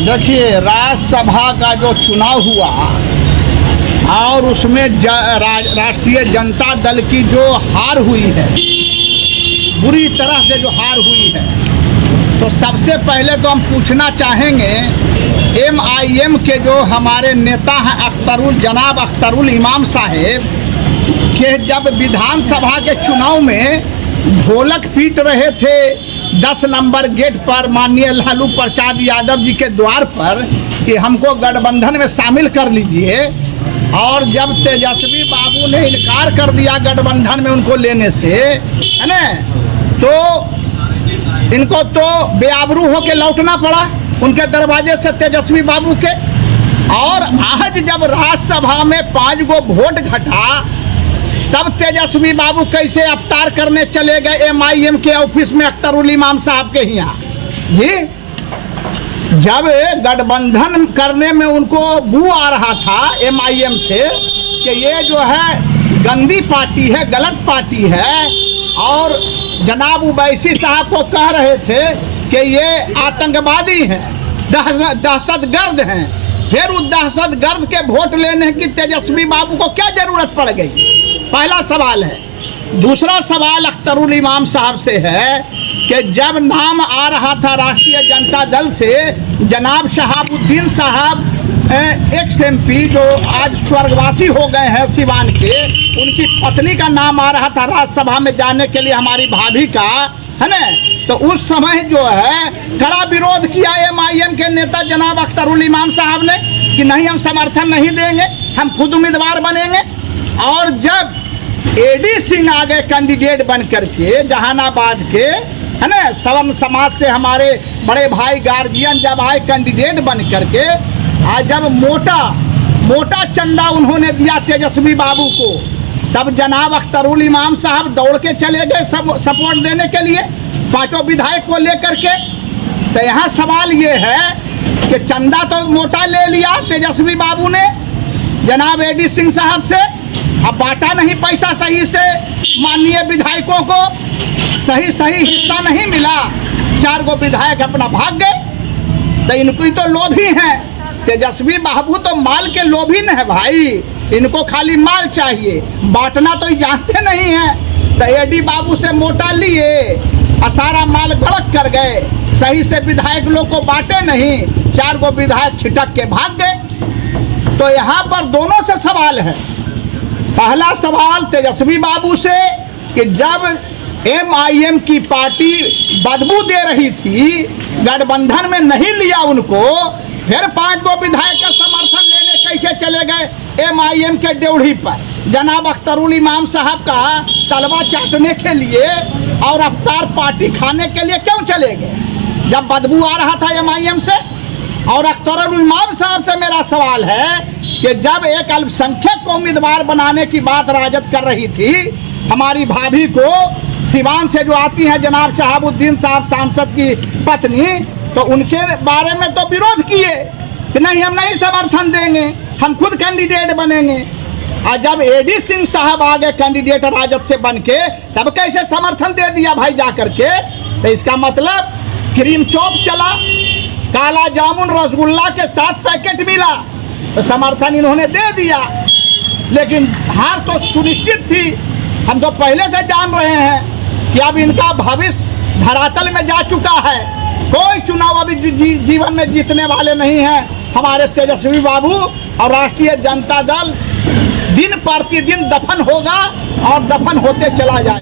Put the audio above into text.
देखिए, राज्यसभा का जो चुनाव हुआ और उसमें राष्ट्रीय जनता दल की जो हार हुई है, बुरी तरह से जो हार हुई है, तो सबसे पहले तो हम पूछना चाहेंगे MIM के जो हमारे नेता हैं जनाब अख्तरुल इमाम साहेब के जब विधानसभा के चुनाव में ढोलक पीट रहे थे 10 नंबर गेट पर माननीय लालू प्रसाद यादव जी के द्वार पर कि हमको गठबंधन में शामिल कर लीजिए, और जब तेजस्वी बाबू ने इनकार कर दिया गठबंधन में उनको लेने से, है ना, तो इनको तो बेआबरू होके लौटना पड़ा उनके दरवाजे से तेजस्वी बाबू के। और आज जब राज्यसभा में 5 गो वोट घटा तब तेजस्वी बाबू कैसे अवतार करने चले गए MIM के ऑफिस में अख्तरुल इमाम साहब के यहाँ जी। जब गठबंधन करने में उनको बू आ रहा था MIM से कि ये जो है गंदी पार्टी है, गलत पार्टी है, और जनाब उवैसी साहब को कह रहे थे कि ये आतंकवादी हैं, दहशतगर्द हैं, फिर उस दहशतगर्द के वोट लेने की तेजस्वी बाबू को क्या जरूरत पड़ गई? पहला सवाल है। दूसरा सवाल अख्तरुल इमाम साहब से है कि जब नाम आ रहा था राष्ट्रीय जनता दल से जनाब शहाबुद्दीन साहब ex-MP जो आज स्वर्गवासी हो गए हैं सिवान के, उनकी पत्नी का नाम आ रहा था राज्यसभा में जाने के लिए, हमारी भाभी का, है ना, तो उस समय जो है कड़ा विरोध किया MIM के नेता जनाब अख्तरुल इमाम साहब ने कि नहीं, हम समर्थन नहीं देंगे, हम खुद उम्मीदवार बनेंगे। और जब AD सिंह आगे कैंडिडेट बन करके जहानाबाद के, है ना, सवर्ण समाज से हमारे बड़े भाई गार्जियन जब आए कैंडिडेट बन करके, आज जब मोटा चंदा उन्होंने दिया तेजस्वी बाबू को, तब जनाब अख्तरुल इमाम साहब दौड़ के चले गए सपोर्ट देने के लिए 5 विधायक को लेकर के। तो यहाँ सवाल ये है कि चंदा तो मोटा ले लिया तेजस्वी बाबू ने जनाब AD सिंह साहब से, अब बांटा नहीं पैसा सही से, माननीय विधायकों को सही हिस्सा नहीं मिला, 4 गो विधायक अपना भाग गए। तो इनकी तो लोभी हैं, तेजस्वी बाबू तो माल के लोभी न है भाई, इनको खाली माल चाहिए, बांटना तो जानते नहीं हैं। तो AD बाबू से मोटा लिए और सारा माल गड़क कर गए, सही से विधायक लोग को बांटे नहीं, 4 गो विधायक छिटक के भाग गए। तो यहाँ पर दोनों से सवाल है। पहला सवाल तेजस्वी बाबू से कि जब MIM की पार्टी बदबू दे रही थी, गठबंधन में नहीं लिया उनको, फिर 5 गो विधायक का समर्थन लेने कैसे चले गए MIM के ड्योढ़ी पर जनाब अख्तरुल इमाम साहब का तलवा चाटने के लिए और अवतार पार्टी खाने के लिए क्यों चले गए जब बदबू आ रहा था MIM से? और अख्तरुल इमाम साहब से मेरा सवाल है कि जब एक अल्पसंख्यक को उम्मीदवार बनाने की बात राजद कर रही थी, हमारी भाभी को सिवान से जो आती हैं जनाब शहाबुद्दीन साहब सांसद की पत्नी, तो उनके बारे में तो विरोध किए कि नहीं, हम नहीं समर्थन देंगे, हम खुद कैंडिडेट बनेंगे। और जब AD सिंह साहब आ गए कैंडिडेट राजद से बन के, तब कैसे समर्थन दे दिया भाई जा करके? तो इसका मतलब क्रीम चौप चला, काला जामुन रसगुल्ला के साथ पैकेट मिला, तो समर्थन इन्होंने दे दिया। लेकिन हार तो सुनिश्चित थी, हम तो पहले से जान रहे हैं कि अब इनका भविष्य धरातल में जा चुका है, कोई चुनाव अभी जीवन में जीतने वाले नहीं हैं हमारे तेजस्वी बाबू। और राष्ट्रीय जनता दल दिन प्रतिदिन दफन होगा और दफन होते चला जाए।